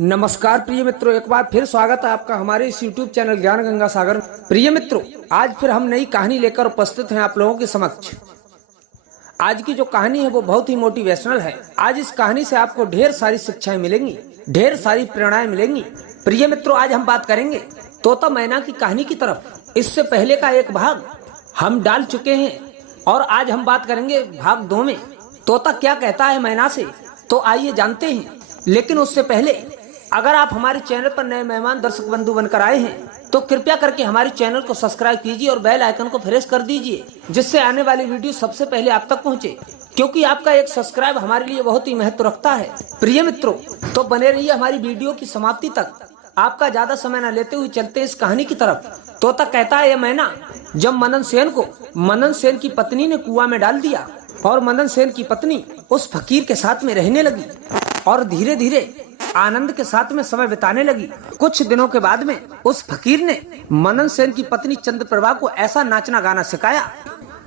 नमस्कार प्रिय मित्रों, एक बार फिर स्वागत है आपका हमारे इस YouTube चैनल ज्ञान गंगा सागर। प्रिय मित्रों, आज फिर हम नई कहानी लेकर उपस्थित हैं आप लोगों के समक्ष। आज की जो कहानी है वो बहुत ही मोटिवेशनल है। आज इस कहानी से आपको ढेर सारी शिक्षाएं मिलेंगी, ढेर सारी प्रेरणाएं मिलेंगी। प्रिय मित्रों, आज हम बात करेंगे तोता मैना की कहानी की तरफ। इससे पहले का एक भाग हम डाल चुके हैं और आज हम बात करेंगे भाग 2 में तोता क्या कहता है मैना से। तो आइए जानते हैं। लेकिन उससे पहले अगर आप हमारे चैनल पर नए मेहमान दर्शक बंधु बनकर आए हैं तो कृपया करके हमारे चैनल को सब्सक्राइब कीजिए और बेल आइकन को प्रेस कर दीजिए, जिससे आने वाली वीडियो सबसे पहले आप तक पहुंचे, क्योंकि आपका एक सब्सक्राइब हमारे लिए बहुत ही महत्व रखता है। प्रिय मित्रों, तो बने रहिए हमारी वीडियो की समाप्ति तक। आपका ज्यादा समय न लेते हुए चलते इस कहानी की तरफ। तोता कहता है, यह मैना जब मनन सेन को मनन सेन की पत्नी ने कुआं में डाल दिया और मनन सेन की पत्नी उस फकीर के साथ में रहने लगी और धीरे धीरे आनंद के साथ में समय बिताने लगी। कुछ दिनों के बाद में उस फकीर ने मनन सेन की पत्नी चंद्रप्रभा को ऐसा नाचना गाना सिखाया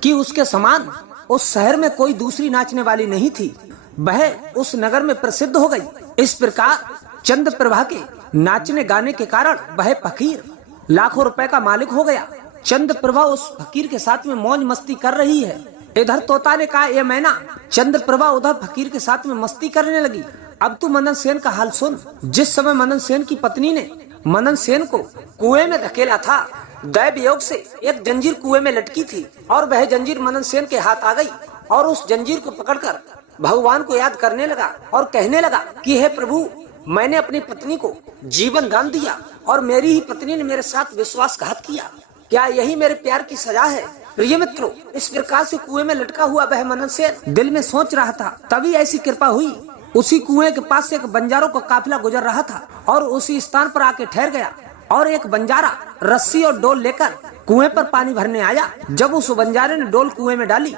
कि उसके समान उस शहर में कोई दूसरी नाचने वाली नहीं थी। वह उस नगर में प्रसिद्ध हो गई। इस प्रकार चंद्रप्रभा के नाचने गाने के कारण वह फकीर लाखों रुपए का मालिक हो गया। चंद्रप्रभा उस फकीर के साथ में मौज मस्ती कर रही है। इधर तोता ने कहा, ये मैना। चंद्रप्रभा उधर फकीर के साथ में मस्ती करने लगी। अब तू मनन सेन का हाल सुन। जिस समय मनन सेन की पत्नी ने मनन सेन को कुएं में धकेला था, दैव योग से एक जंजीर कुएं में लटकी थी और वह जंजीर मनन सेन के हाथ आ गई और उस जंजीर को पकड़कर भगवान को याद करने लगा और कहने लगा कि हे प्रभु, मैंने अपनी पत्नी को जीवन दान दिया और मेरी ही पत्नी ने मेरे साथ विश्वासघात किया। क्या यही मेरे प्यार की सजा है? प्रिय मित्रों, इस प्रकार से कुएं में लटका हुआ वह मनन सेन दिल में सोच रहा था। तभी ऐसी कृपा हुई, उसी कुएं के पास से एक बंजारों का काफिला गुजर रहा था और उसी स्थान पर आके ठहर गया और एक बंजारा रस्सी और डोल लेकर कुएं पर पानी भरने आया। जब उस बंजारे ने डोल कुएं में डाली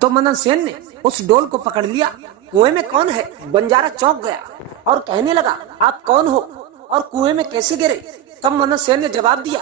तो मनन सेन ने उस डोल को पकड़ लिया। कुएं में कौन है? बंजारा चौंक गया और कहने लगा, आप कौन हो और कुएं में कैसे गिरे? तब मनन सेन ने जवाब दिया,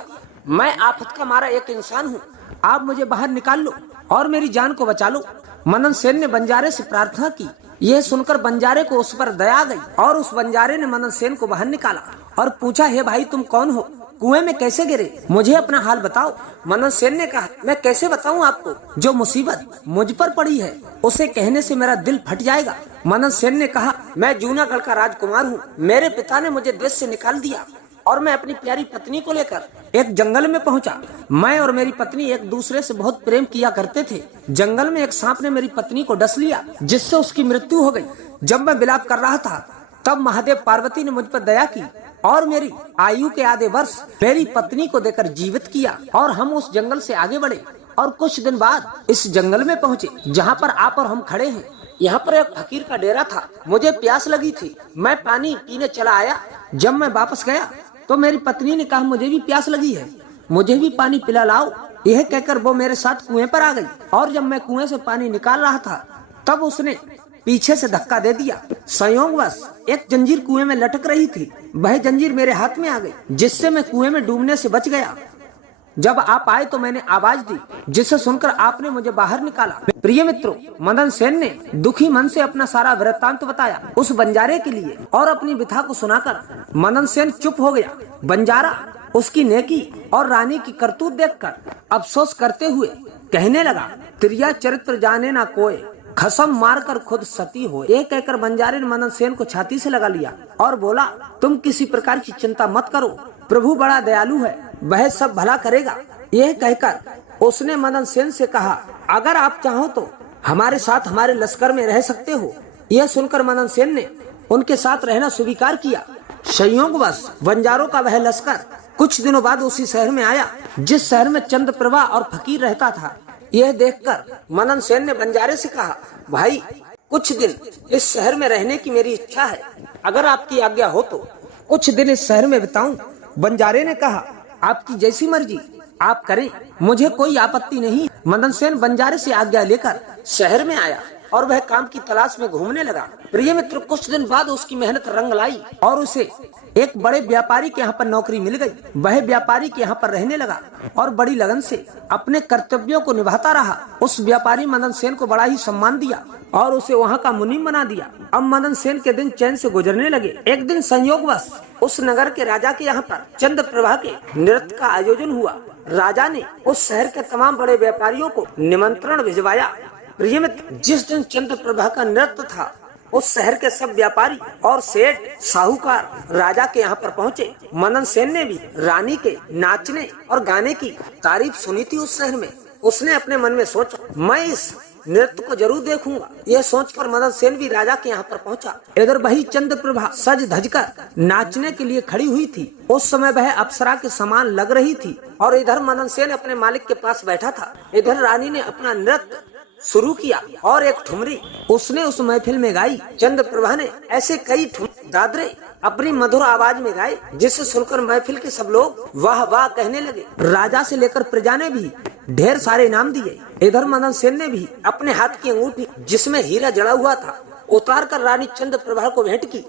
मैं आफत का मारा एक इंसान हूँ, आप मुझे बाहर निकाल लो और मेरी जान को बचा लो। मनन सेन ने बंजारे से प्रार्थना की। यह सुनकर बंजारे को उस पर दया आ गई और उस बंजारे ने मनन सेन को बाहर निकाला और पूछा, हे भाई, तुम कौन हो? कुएं में कैसे गिरे? मुझे अपना हाल बताओ। मनन सेन ने कहा, मैं कैसे बताऊं आपको? जो मुसीबत मुझ पर पड़ी है उसे कहने से मेरा दिल फट जाएगा। मनन सेन ने कहा, मैं जूनागढ़ का राजकुमार हूँ। मेरे पिता ने मुझे देश से निकाल दिया और मैं अपनी प्यारी पत्नी को लेकर एक जंगल में पहुंचा। मैं और मेरी पत्नी एक दूसरे से बहुत प्रेम किया करते थे। जंगल में एक सांप ने मेरी पत्नी को डस लिया, जिससे उसकी मृत्यु हो गई। जब मैं विलाप कर रहा था तब महादेव पार्वती ने मुझ पर दया की और मेरी आयु के आधे वर्ष मेरी पत्नी को देकर जीवित किया और हम उस जंगल से आगे बढ़े और कुछ दिन बाद इस जंगल में पहुँचे जहाँ पर आप और हम खड़े हैं। यहाँ पर एक फकीर का डेरा था। मुझे प्यास लगी थी, मैं पानी पीने चला आया। जब मैं वापस गया तो मेरी पत्नी ने कहा, मुझे भी प्यास लगी है, मुझे भी पानी पिला लाओ। यह कहकर वो मेरे साथ कुएं पर आ गई और जब मैं कुएं से पानी निकाल रहा था तब उसने पीछे से धक्का दे दिया। संयोगवश एक जंजीर कुएं में लटक रही थी। वह जंजीर मेरे हाथ में आ गई, जिससे मैं कुएं में डूबने से बच गया। जब आप आए तो मैंने आवाज दी, जिसे सुनकर आपने मुझे बाहर निकाला। प्रिय मित्रों, मनन सेन ने दुखी मन से अपना सारा वृत्तांत बताया उस बंजारे के लिए और अपनी व्यथा को सुनाकर मनन सेन चुप हो गया। बंजारा उसकी नेकी और रानी की करतूत देखकर अफसोस करते हुए कहने लगा, त्रिया चरित्र जाने ना कोई, खसम मारकर खुद सती हो। ये कहकर बंजारे ने मनन सेन को छाती से लगा लिया और बोला, तुम किसी प्रकार की चिंता मत करो, प्रभु बड़ा दयालु है, वह सब भला करेगा। यह कहकर उसने मनन सेन से कहा, अगर आप चाहो तो हमारे साथ हमारे लश्कर में रह सकते हो। यह सुनकर मनन सेन ने उनके साथ रहना स्वीकार किया। संयोगवश बंजारों का वह लश्कर कुछ दिनों बाद उसी शहर में आया जिस शहर में चंद्रप्रभा और फकीर रहता था। यह देखकर मनन सेन ने बंजारे से कहा, भाई, कुछ दिन इस शहर में रहने की मेरी इच्छा है, अगर आपकी आज्ञा हो तो कुछ दिन इस शहर में बिताऊं। बंजारे ने कहा, आपकी जैसी मर्जी आप करें, मुझे कोई आपत्ति नहीं। मनन सेन बंजारे से आज्ञा लेकर शहर में आया और वह काम की तलाश में घूमने लगा। प्रिय मित्र, कुछ दिन बाद उसकी मेहनत रंग लाई और उसे एक बड़े व्यापारी के यहाँ पर नौकरी मिल गई। वह व्यापारी के यहाँ पर रहने लगा और बड़ी लगन से अपने कर्तव्यों को निभाता रहा। उस व्यापारी मदन सेन को बड़ा ही सम्मान दिया और उसे वहाँ का मुनीम बना दिया। अब मदन सेन के दिन चैन से गुजरने लगे। एक दिन संयोगवश उस नगर के राजा के यहाँ पर चंद्रप्रभा के नृत्य का आयोजन हुआ। राजा ने उस शहर के तमाम बड़े व्यापारियों को निमंत्रण भिजवाया। प्रिय मित्र, जिस दिन चंद्रप्रभा का नृत्य था, उस शहर के सब व्यापारी और सेठ साहूकार राजा के यहाँ पर पहुँचे। मदन सेन ने भी रानी के नाचने और गाने की तारीफ सुनी थी उस शहर में। उसने अपने मन में सोचा, मैं इस नृत्य को जरूर देखूंगा। यह सोचकर मदन सेन भी राजा के यहाँ पर पहुँचा। इधर वही चंद्रप्रभा सज धज कर नाचने के लिए खड़ी हुई थी। उस समय वह अप्सरा के समान लग रही थी और इधर मदन सेन अपने मालिक के पास बैठा था। इधर रानी ने अपना नृत्य शुरू किया और एक ठुमरी उसने उस महफिल में गाई। चंद्रप्रभा ने ऐसे कई दादरे अपनी मधुर आवाज में गाए, जिसे सुनकर महफिल के सब लोग वाह वाह कहने लगे। राजा से लेकर प्रजा ने भी ढेर सारे इनाम दिए। इधर मदन सेन ने भी अपने हाथ की अंगूठी, जिसमें हीरा जड़ा हुआ था, उतार कर रानी चंद्रप्रभा को भेंट की।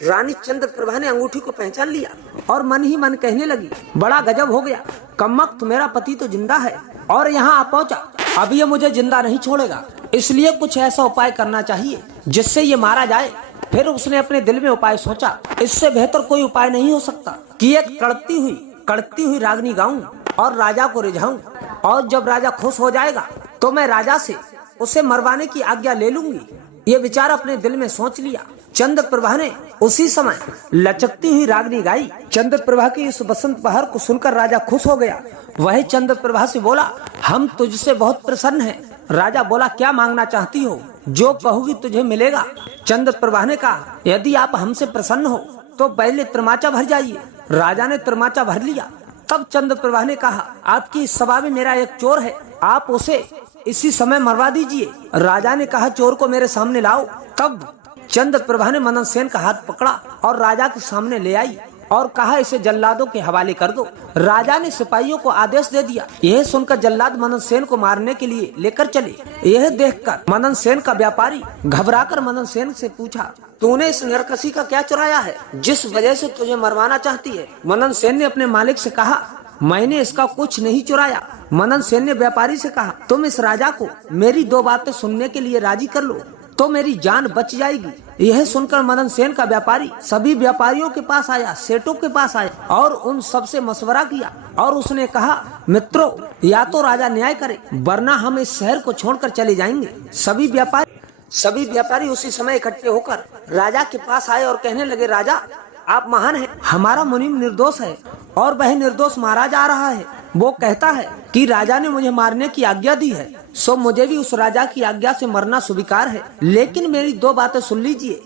रानी चंद्रप्रभा ने अंगूठी को पहचान लिया और मन ही मन कहने लगी, बड़ा गजब हो गया, कमबख्त मेरा पति तो जिंदा है और यहाँ आ पहुँचा। अब ये मुझे जिंदा नहीं छोड़ेगा, इसलिए कुछ ऐसा उपाय करना चाहिए जिससे ये मारा जाए। फिर उसने अपने दिल में उपाय सोचा, इससे बेहतर कोई उपाय नहीं हो सकता कि एक कड़कती हुई रागनी गाऊं और राजा को रिझाऊं, और जब राजा खुश हो जाएगा तो मैं राजा से उसे मरवाने की आज्ञा ले लूंगी। ये विचार अपने दिल में सोच लिया। चंद्रप्रभा ने उसी समय लचकती हुई रागनी गाई। चंद्रप्रभा की इस बसंत बहार को सुनकर राजा खुश हो गया। वही चंद्रप्रभा से बोला, हम तुझसे बहुत प्रसन्न हैं। राजा बोला, क्या मांगना चाहती हो? जो कहोगी तुझे मिलेगा। चंद्रप्रभा ने कहा, यदि आप हमसे प्रसन्न हो तो पहले त्रिमाचा भर जाइए। राजा ने त्रिमाचा भर लिया। तब चंद्रप्रभा ने कहा, आपकी इस सभा में मेरा एक चोर है, आप उसे इसी समय मरवा दीजिए। राजा ने कहा, चोर को मेरे सामने लाओ। तब चंद्रप्रभा ने मदन सेन का हाथ पकड़ा और राजा के सामने ले आई और कहा, इसे जल्लादों के हवाले कर दो। राजा ने सिपाहियों को आदेश दे दिया। यह सुनकर जल्लाद मदन सेन को मारने के लिए लेकर चले। यह देखकर मदन सेन का व्यापारी घबराकर मदन सेन से पूछा, तूने इस नरकसी का क्या चुराया है जिस वजह से तुझे मरवाना चाहती है? मदन सेन ने अपने मालिक से कहा, मैंने इसका कुछ नहीं चुराया। मदन सेन ने व्यापारी से कहा, तुम इस राजा को मेरी दो बातें सुनने के लिए राजी कर लो तो मेरी जान बच जाएगी। यह सुनकर मदन सेन का व्यापारी सभी व्यापारियों के पास आया, सेठों के पास आया और उन सबसे मशवरा किया और उसने कहा, मित्रों, या तो राजा न्याय करे वरना हम इस शहर को छोड़कर चले जाएंगे। सभी व्यापारी उसी समय इकट्ठे होकर राजा के पास आए और कहने लगे, राजा आप महान हैं, हमारा मुनीम निर्दोष है और वह निर्दोष मारा जा रहा है। वो कहता है कि राजा ने मुझे मारने की आज्ञा दी है, सो मुझे भी उस राजा की आज्ञा से मरना स्वीकार है, लेकिन मेरी दो बातें सुन लीजिए।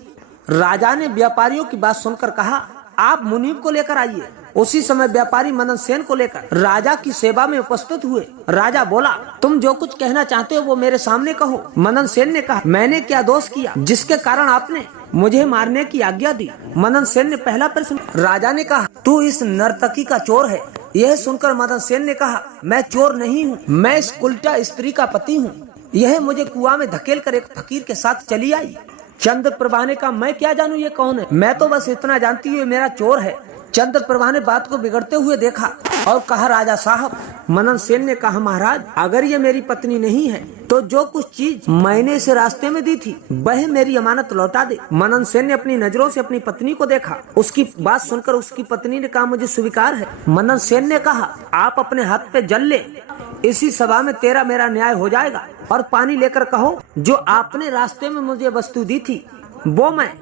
राजा ने व्यापारियों की बात सुनकर कहा, आप मुनीम को लेकर आइए। उसी समय व्यापारी मदन सेन को लेकर राजा की सेवा में उपस्थित हुए। राजा बोला, तुम जो कुछ कहना चाहते हो वो मेरे सामने कहो। मदन सेन ने कहा, मैंने क्या दोष किया जिसके कारण आपने मुझे मारने की आज्ञा दी? मदन सेन ने पहला प्रश्न। राजा ने कहा, तू इस नर्तकी का चोर है। यह सुनकर मदन सेन ने कहा, मैं चोर नहीं हूँ, मैं इस उल्टा स्त्री का पति हूँ। यह मुझे कुआं में धकेल कर एक फकीर के साथ चली आई। चंद्रप्रभा ने कहा, मैं क्या जानूं ये कौन है, मैं तो बस इतना जानती हूँ मेरा चोर है। चंद्रप्रभा ने बात को बिगड़ते हुए देखा और कहा, राजा साहब। मदन सेन ने कहा, महाराज, अगर ये मेरी पत्नी नहीं है तो जो कुछ चीज मैंने इसे रास्ते में दी थी वह मेरी अमानत लौटा दे। मदन सेन ने अपनी नजरों से अपनी पत्नी को देखा। उसकी बात सुनकर उसकी पत्नी ने कहा, मुझे स्वीकार है। मदन सेन ने कहा, आप अपने हाथ पे जल ले, इसी सभा में तेरा मेरा न्याय हो जाएगा। और पानी लेकर कहो, जो आपने रास्ते में मुझे वस्तु दी थी वो मैं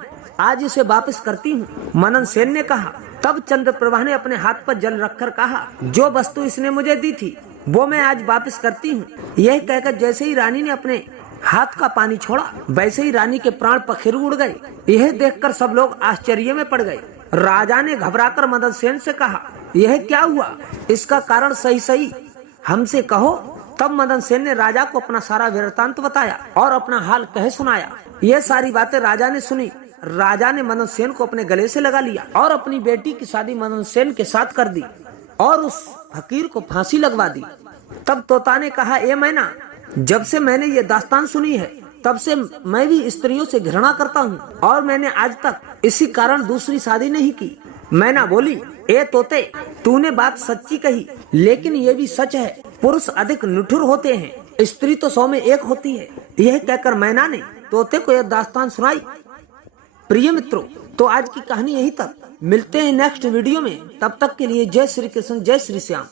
आज इसे वापस करती हूँ। मदन सेन ने कहा। तब चंद्रप्रभा ने अपने हाथ पर जल रखकर कहा, जो वस्तु इसने मुझे दी थी वो मैं आज वापस करती हूँ। यह कहकर जैसे ही रानी ने अपने हाथ का पानी छोड़ा वैसे ही रानी के प्राण पखेरु उड़ गए। यह देखकर सब लोग आश्चर्य में पड़ गए। राजा ने घबराकर मदन सेन से कहा, यह क्या हुआ, इसका कारण सही सही हमसे कहो। तब मदन सेन ने राजा को अपना सारा वृत्तांत बताया और अपना हाल कह सुनाया। यह सारी बातें राजा ने सुनी। राजा ने मदन सेन को अपने गले से लगा लिया और अपनी बेटी की शादी मदन सेन के साथ कर दी और उस फकीर को फांसी लगवा दी। तब तोता ने कहा, ए मैना, जब से मैंने ये दास्तान सुनी है तब से मैं भी स्त्रियों से घृणा करता हूँ और मैंने आज तक इसी कारण दूसरी शादी नहीं की। मैना बोली, ए तोते, तूने बात सच्ची कही, लेकिन ये भी सच है, पुरुष अधिक निठुर होते हैं, स्त्री तो 100 में 1 होती है। यह कहकर मैना ने तोते को यह दास्तान सुनाई। प्रिय मित्रों, तो आज की कहानी यहीं तक। मिलते हैं नेक्स्ट वीडियो में, तब तक के लिए जय श्री कृष्ण, जय श्री श्याम।